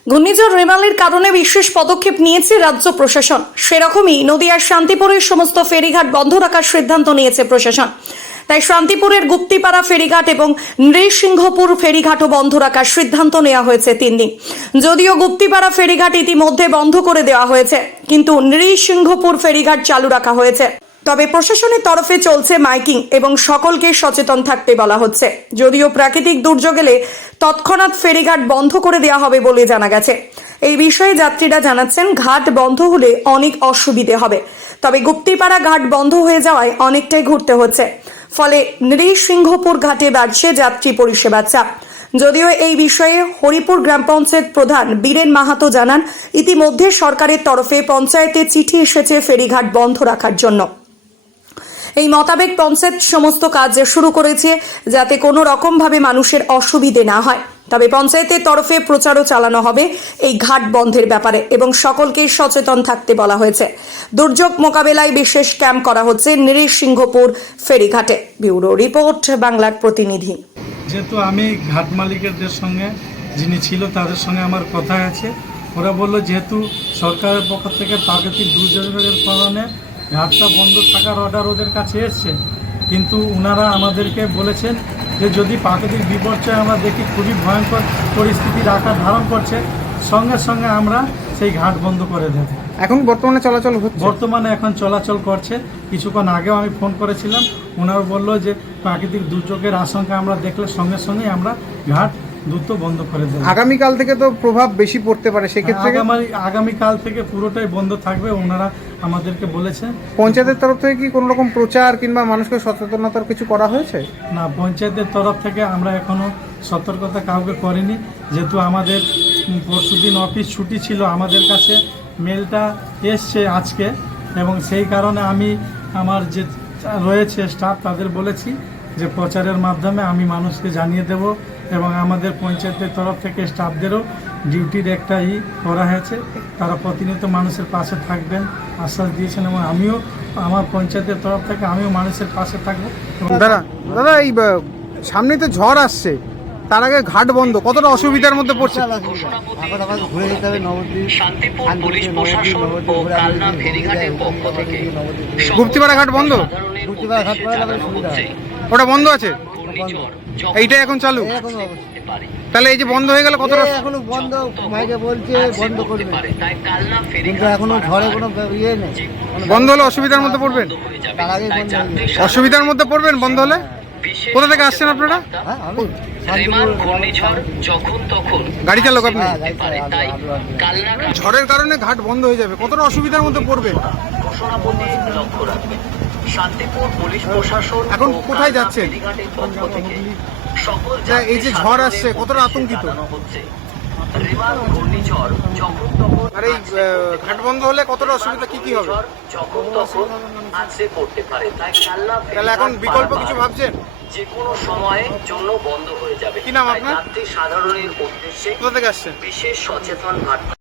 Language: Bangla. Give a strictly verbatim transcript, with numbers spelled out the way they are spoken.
ঘূর্ণিঝড় রেমালের কারণে বিশেষ পদক্ষেপ নিয়েছে রাজ্য প্রশাসন। সেরকমই নদিয়ার শান্তিপুরের সমস্ত ফেরিঘাট বন্ধ রাখার সিদ্ধান্ত নিয়েছে প্রশাসন। তাই শান্তিপুরের গুপ্তিপাড়া ফেরিঘাট এবং নৃসিংহপুর ফেরিঘাটও বন্ধ রাখার সিদ্ধান্ত নেওয়া হয়েছে তিন দিন। যদিও গুপ্তিপাড়া ফেরিঘাট ইতিমধ্যে বন্ধ করে দেওয়া হয়েছে, কিন্তু নৃসিংহপুর ফেরিঘাট চালু রাখা হয়েছে। তবে প্রশাসনের তরফে চলছে মাইকিং এবং সকলকে সচেতন থাকতে বলা হচ্ছে। যদিও প্রাকৃতিক দুর্যোগ এলে তৎক্ষণাৎ ফেরিঘাট বন্ধ করে দেওয়া হবে বলে জানা গেছে। এই বিষয়ে যাত্রীরা জানাচ্ছেন, ঘাট বন্ধ হলে অনেক অসুবিধে হবে। তবে গুপ্তিপাড়া ঘাট বন্ধ হয়ে যাওয়ায় অনেকটাই ঘুরতে হচ্ছে, ফলে নৃসিংহপুর ঘাটে বাড়ছে যাত্রী পরিষেবার চাপ। যদিও এই বিষয়ে হরিপুর গ্রাম পঞ্চায়েত প্রধান বীরেন মাহাতো জানান, ইতিমধ্যে সরকারের তরফে পঞ্চায়েতে চিঠি এসেছে ফেরিঘাট বন্ধ রাখার জন্য। এই মোতাবেক পঞ্চায়েত সমস্ত কাজ শুরু করেছে যাতে কোনো রকমভাবে মানুষের অসুবিধে না হয়। তবে পঞ্চায়েতের তরফে প্রচারও চালানো হবে এই ঘাট বন্ধের ব্যাপারে এবং সকলকে সচেতন থাকতে বলা হয়েছে। দুর্যোগ মোকাবেলায় বিশেষ ক্যাম্প করা হচ্ছে নৃসিংহপুর ফেরিঘাটে। ব্যুরো রিপোর্ট, বাংলার প্রতিনিধি। যেহেতু আমি ঘাট মালিকদের সঙ্গে যিনি ছিল তাদের সঙ্গে আমার কথা আছে, ওরা বললো যেহেতু সরকারের পক্ষ থেকে প্রাকৃতিক দুর্যোগের কারণে ঘাটটা বন্ধ থাকার অর্ডার ওদের কাছে এসছে, কিন্তু ওনারা আমাদেরকে বলেছেন যে যদি প্রাকৃতিক বিপর্যয় আমরা দেখি খুবই ভয়ঙ্কর পরিস্থিতির আকার ধারণ করছে, সঙ্গে সঙ্গে আমরা সেই ঘাট বন্ধ করে দেব। এখন বর্তমানে চলাচল হচ্ছে? বর্তমানে এখন চলাচল করছে। কিছুক্ষণ আগেও আমি ফোন করেছিলাম, ওনারা বললো যে প্রাকৃতিক দুর্যোগের আশঙ্কা আমরা দেখলে সঙ্গে সঙ্গে আমরা ঘাট দ্রুত বন্ধ করে দেব। আগামীকাল থেকে তো প্রভাব বেশি পড়তে পারে, সেক্ষেত্রে আগামীকাল থেকে পুরোটাই বন্ধ থাকবে ওনারা আমাদেরকে বলেছেন। পঞ্চায়েতের তরফ থেকে কি কোনো রকম প্রচার কিংবা মানুষকে সচেতনতার কিছু করা হয়েছে? না, পঞ্চায়েতের তরফ থেকে আমরা এখনো সতর্কতা কাউকে করিনি। যেহেতু আমাদের পরশুদিন অফিস ছুটি ছিল, আমাদের কাছে মেলটা এসছে আজকে, এবং সেই কারণে আমি আমার যে রয়েছে স্টাফ তাদের বলেছি যে প্রচারের মাধ্যমে আমি মানুষকে জানিয়ে দেব, এবং আমাদের পঞ্চায়েতের তরফ থেকে স্টাফদেরও ডিউটির একটা ই করা হয়েছে। তারা প্রতিনিয়ত মানুষের পাশে থাকবেন আশ্বাস দিয়েছেন, এবং আমিও আমার পঞ্চায়েতের তরফ থেকে আমিও মানুষের পাশে থাকবো। দাদা দাদা এই সামনে তো ঝড় আসছে, তার আগে ঘাট বন্ধ, কতটা অসুবিধার মধ্যে পড়ছে? ঘুরে যেতে হবে নবদ্বীপ, শান্তিপুর পুলিশ প্রশাসন ও কালনা ফেরিঘাটের পক্ষ থেকে। গুপ্তিপাড়া ঘাট বন্ধ? গুপ্তিপাড়া ঘাট পড়ে যাবে, সুবিধা। ওটা বন্ধ আছে, এইটা এখন চালু? তাহলে এই যে বন্ধ হয়ে গেল, কতটা এখনো বন্ধ? মাইকে বলছে বন্ধ করবে, কিন্তু এখনো ঝড়ে কোনো ইয়ে নেই। বন্ধ হলে অসুবিধার মধ্যে পড়বেন? তার আগে বন্ধ হয়ে যাবে। অসুবিধার মধ্যে পড়বেন বন্ধ হলে? কোথা থেকে আসছেন আপনারা? হ্যাঁ, আমি গাড়ি চালক আপনি? হ্যাঁ, গাড়ি চালাই, আমি- ঝড়ের কারণে ঘাট বন্ধ হয়ে যাবে, কতটা অসুবিধার মধ্যে পড়বেন? এখন কোথায় যাচ্ছেন? এই যে ঝড় আসছে, কতটা আতঙ্কিত? আর এই ঘাট বন্ধ হলে কতটা অসুবিধা, কি কি হবে? তাহলে এখন বিকল্প কিছু ভাবছেন? যে কোনো সময়ের জন্য বন্ধ হয়ে যাবে। কি নাম আপনার? যাত্রী সাধারণের উদ্দেশ্যে কোথা থেকে আসছেন? বিশেষ সচেতন বার্তা।